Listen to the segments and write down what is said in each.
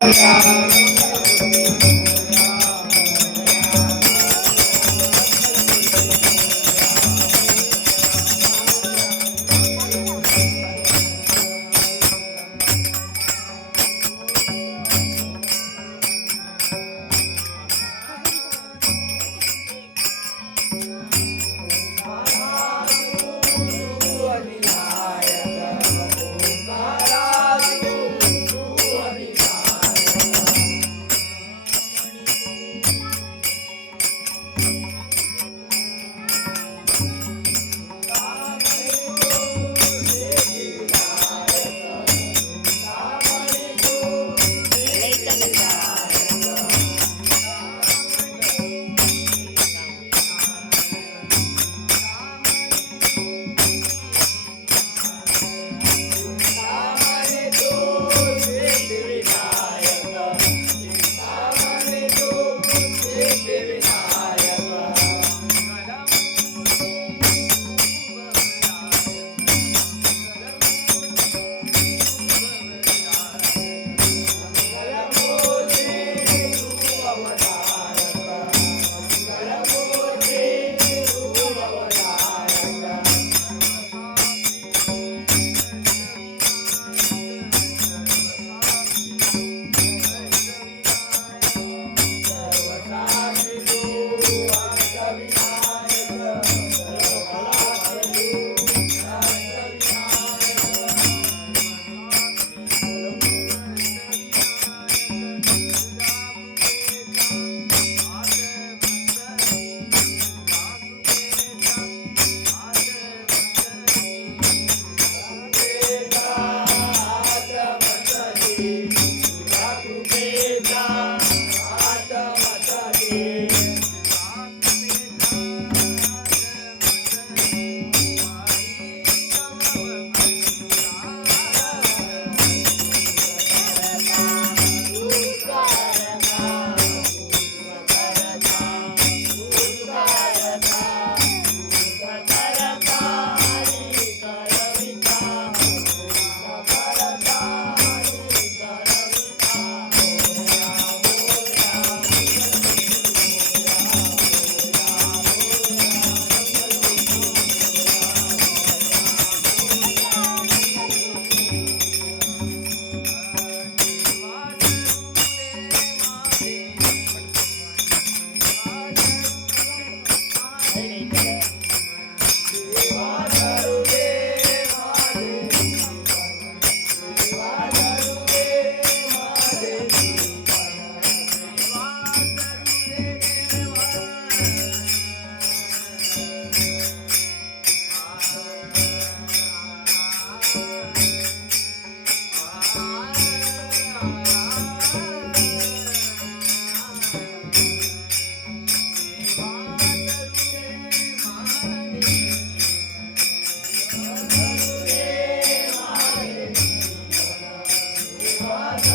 Yeah.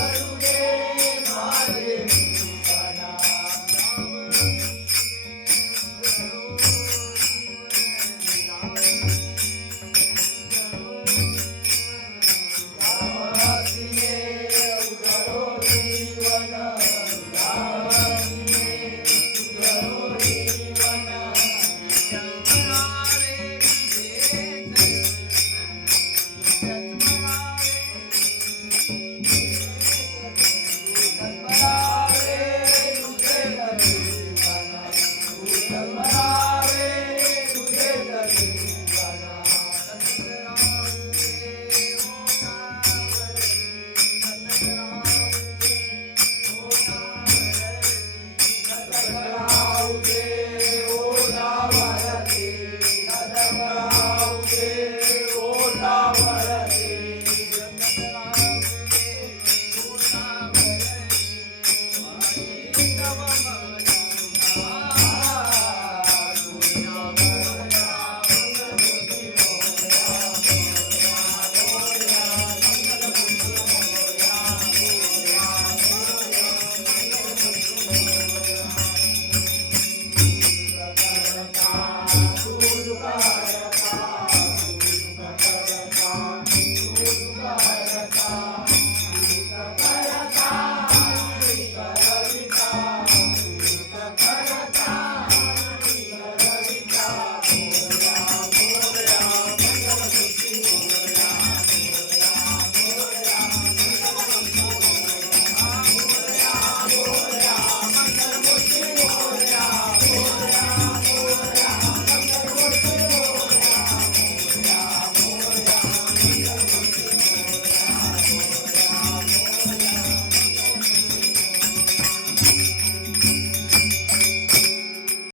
Hallelujah. давала